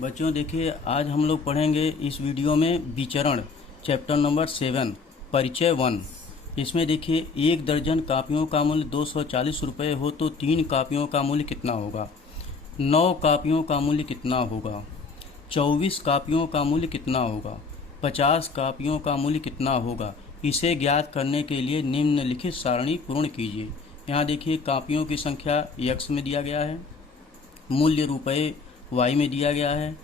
बच्चों देखिए, आज हम लोग पढ़ेंगे इस वीडियो में विचरण चैप्टर नंबर 7 परिचय 1। इसमें देखिए, एक दर्जन कापियों का मूल्य 240 रुपये हो तो 3 कापियों का मूल्य कितना होगा। 9 कापियों का मूल्य कितना होगा। 24 कापियों का मूल्य कितना होगा। 50 कापियों का मूल्य कितना होगा। इसे ज्ञात करने के लिए निम्नलिखित सारणी पूर्ण कीजिए। यहाँ देखिए, कापियों की संख्या x में दिया गया है, मूल्य रुपये वाई में दिया गया है।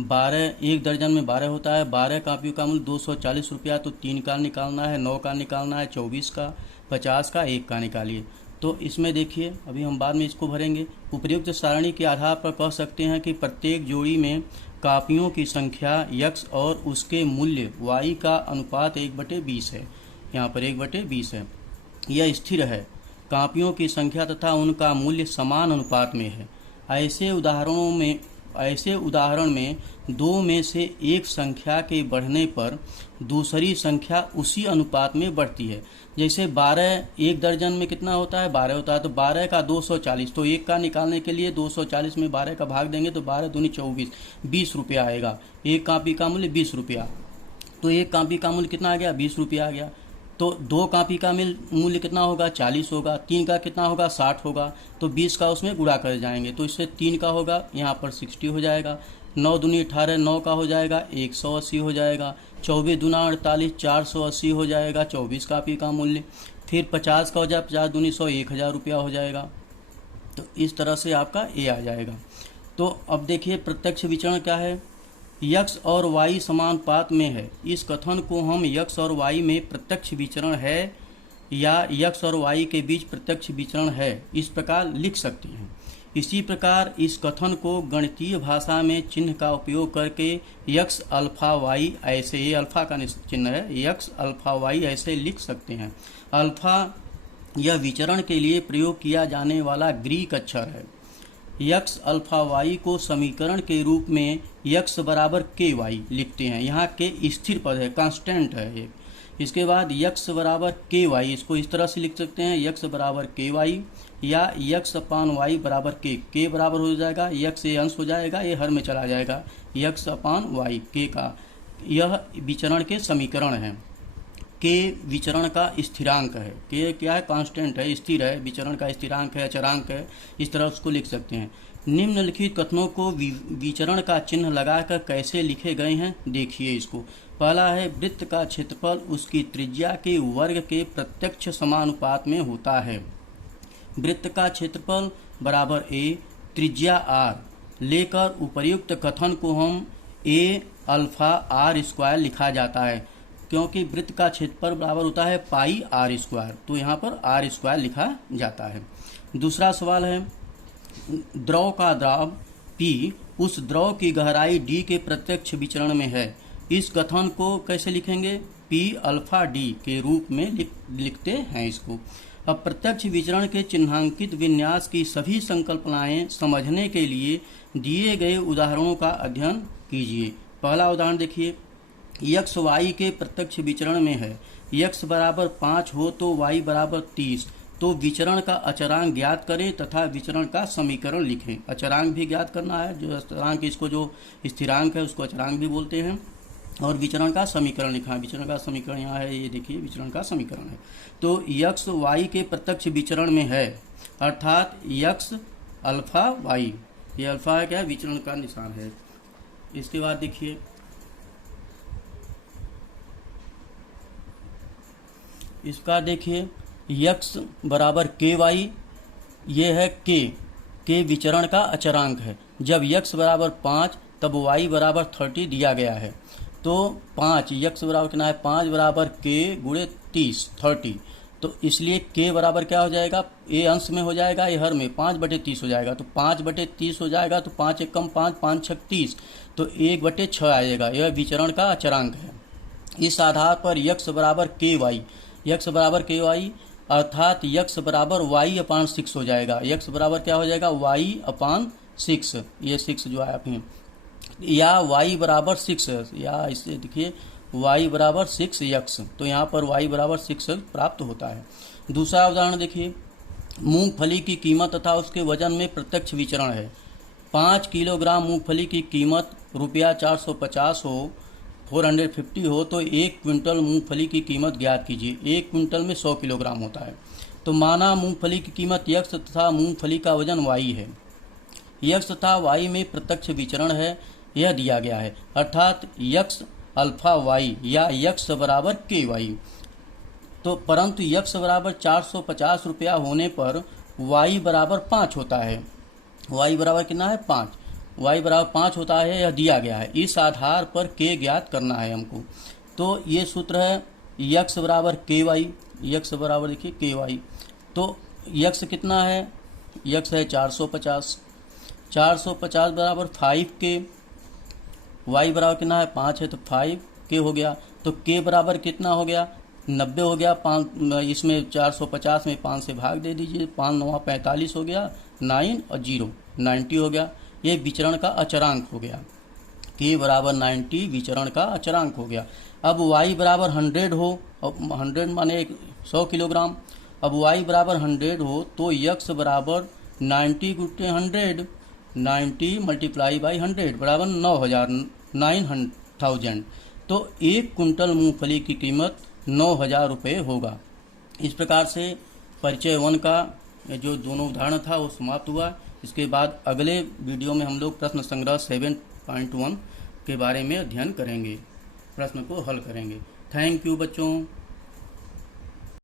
12, एक दर्जन में 12 होता है। 12 कापियों का मूल्य 240 रुपया, तो 3 का निकालना है, 9 का निकालना है, 24 का, 50 का, 1 का निकालिए। तो इसमें देखिए, अभी हम बाद में इसको भरेंगे। उपर्युक्त सारणी के आधार पर कह सकते हैं कि प्रत्येक जोड़ी में कापियों की संख्या x और उसके मूल्य y का अनुपात 1/20 है। यहाँ पर 1/20 है। यह स्थिर है। कापियों की संख्या तथा उनका मूल्य समान अनुपात में है। ऐसे उदाहरण में 2 में से एक संख्या के बढ़ने पर दूसरी संख्या उसी अनुपात में बढ़ती है। जैसे 12 एक दर्जन में कितना होता है, 12 होता है, तो 12 का 240, तो 1 का निकालने के लिए 240 में 12 का भाग देंगे तो 12 दूनी 24, 20 रुपया आएगा। एक कापी का मूल्य 20 रुपया, तो एक कापी का मूल्य कितना आ गया, 20 रुपया आ गया। तो 2 कापी का मूल्य कितना होगा, 40 होगा। 3 का कितना होगा, 60 होगा। तो 20 का उसमें गुणा कर जाएंगे, तो इससे 3 का होगा, यहाँ पर 60 हो जाएगा। 9 दूनी 18, 9 का हो जाएगा 180 हो जाएगा। 24 दूना 48, 480 हो जाएगा 24 कापी का मूल्य। फिर 50 का हो जाए 50 दूनी 100, 1000 रुपया हो जाएगा। तो इस तरह से आपका ए आ जाएगा। तो अब देखिए, प्रत्यक्ष विचरण क्या है। x और y समानुपात में है। इस कथन को हम x और y में प्रत्यक्ष विचरण है या x और y के बीच प्रत्यक्ष विचरण है, इस प्रकार लिख सकते हैं। इसी प्रकार इस कथन को गणितीय भाषा में चिन्ह का उपयोग करके x अल्फा y ऐसे, ये अल्फा का चिन्ह है, x अल्फा y ऐसे लिख सकते हैं। अल्फा यह विचरण के लिए प्रयोग किया जाने वाला ग्रीक अक्षर है। x अल्फा y को समीकरण के रूप में x बराबर के वाई लिखते हैं। यहाँ के स्थिर पद है, कांस्टेंट है ये। इसके बाद x बराबर के वाई, इसको इस तरह से लिख सकते हैं, x बराबर के वाई या x अपान वाई बराबर के बराबर हो जाएगा, x ये अंश हो जाएगा, ये हर में चला जाएगा, x अपान वाई के का। यह विचरण के समीकरण है। के विचरण का स्थिरांक है। के क्या है, कांस्टेंट है, स्थिर है, विचरण का स्थिरांक है, अचरांक है, इस तरह उसको लिख सकते हैं। निम्नलिखित कथनों को विचरण का चिन्ह लगाकर कैसे लिखे गए हैं, देखिए इसको। पहला है, वृत्त का क्षेत्रफल उसकी त्रिज्या के वर्ग के प्रत्यक्ष समानुपात में होता है। वृत्त का क्षेत्रफल बराबर a, त्रिज्या r लेकर उपर्युक्त कथन को हम a अल्फा r स्क्वायर लिखा जाता है, क्योंकि वृत्त का क्षेत्रफल बराबर होता है पाई आर स्क्वायर, तो यहाँ पर आर स्क्वायर लिखा जाता है। दूसरा सवाल है, द्रव का दाब P उस द्रव की गहराई d के प्रत्यक्ष विचरण में है। इस कथन को कैसे लिखेंगे, P अल्फा d के रूप में लिखते हैं इसको। अब प्रत्यक्ष विचरण के चिन्हांकित विन्यास की सभी संकल्पनाएं समझने के लिए दिए गए उदाहरणों का अध्ययन कीजिए। पहला उदाहरण देखिए, x y के प्रत्यक्ष विचरण में है। x बराबर 5 हो तो y बराबर 30, तो विचरण का अचरांक ज्ञात करें तथा विचरण का समीकरण लिखें। अचरांक भी ज्ञात करना है, जो अचरांक, इसको जो स्थिरांक है उसको अचरांक भी बोलते हैं, और विचरण का समीकरण लिखा है। विचरण का समीकरण यहाँ है, ये देखिए विचरण का समीकरण है। तो x y के प्रत्यक्ष विचरण में है, अर्थात x अल्फा y, ये अल्फा है क्या, विचरण का निशान है। इसके बाद देखिए, इसका देखिए, x बराबर के वाई, ये है के विचरण का अचरांक है। जब x बराबर 5 तब y बराबर 30 दिया गया है। तो 5 x बराबर कितना है, 5 बराबर के गुणे 30, 30, तो इसलिए के बराबर क्या हो जाएगा, ए अंश में हो जाएगा, ए हर में 5/30 हो जाएगा, तो 5/30 हो जाएगा, तो 5 एक कम 5, 5 छक 30, तो 1/6 आएगा। यह विचरण का अचरांक है। इस आधार पर x बराबर के वाई, x बराबर के वाई अर्थात x बराबर y अपान 6 हो जाएगा। x बराबर क्या हो जाएगा, y अपान 6, ये 6 जो है आपने, या y बराबर 6, या इससे देखिए y बराबर 6x, तो यहाँ पर y बराबर 6 प्राप्त होता है। दूसरा उदाहरण देखिए, मूंगफली की कीमत तथा उसके वजन में प्रत्यक्ष विचरण है। 5 किलोग्राम मूंगफली की कीमत रुपया 450 हो, 450 हो, तो 1 क्विंटल मूंगफली की कीमत ज्ञात कीजिए। 1 क्विंटल में 100 किलोग्राम होता है। तो माना मूंगफली की कीमत x तथा मूंगफली का वजन y है। x तथा y में प्रत्यक्ष विचरण है, यह दिया गया है, अर्थात x अल्फा y या x बराबर ky। तो परंतु x बराबर 450 रुपया होने पर y बराबर 5 होता है। y बराबर कितना है? 5। y बराबर 5 होता है, यह दिया गया है। इस आधार पर k ज्ञात करना है हमको। तो ये सूत्र है x बराबर ky, x बराबर देखिए ky। तो x कितना है? x है 450, 450 बराबर 5k, y बराबर कितना है? 5 है, तो 5k हो गया। तो k बराबर कितना हो गया? 90 हो गया। 5 इसमें 450 में 5 से भाग दे दीजिए, 5 9 45 हो गया, 9 और 0 90 हो गया। ये विचरण का अचरांक हो गया। k बराबर 90 विचरण का अचरांक हो गया। अब y बराबर 100 हो, अब 100 माने 100 किलोग्राम। अब y बराबर 100 हो तो x बराबर 90 गुटे 100, 90 मल्टीप्लाई बाई 100 बराबर 9,000। तो 1 कुंटल मूंगफली की कीमत 9,000 रुपये होगा। इस प्रकार से परिचय 1 का जो दोनों उदाहरण था वो समाप्त हुआ। इसके बाद अगले वीडियो में हम लोग प्रश्न संग्रह 7.1 के बारे में अध्ययन करेंगे, प्रश्न को हल करेंगे। थैंक यू बच्चों।